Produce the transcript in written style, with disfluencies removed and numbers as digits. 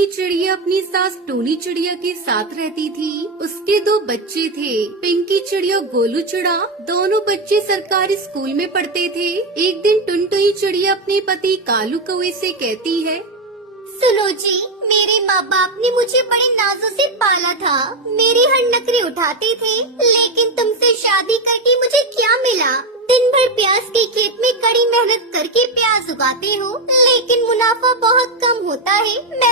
टुनटुनी चिड़िया अपनी सास टोनी चिड़िया के साथ रहती थी। उसके 2 बच्चे थे, पिंकी चिड़िया, गोलू चिड़ा। दोनों बच्चे सरकारी स्कूल में पढ़ते थे। एक दिन टुनटुनी चिड़िया अपने पति कालू कौवे से कहती है, सुनो जी, मेरे माँ बाप ने मुझे बड़े नाजों से पाला था। मेरी हर नखरे उठाते थे, लेकिन तुमसे शादी करके मुझे क्या मिला? दिन भर प्याज के खेत में कड़ी मेहनत करके प्याज उगाते हो, लेकिन मुनाफा बहुत कम होता है। मैं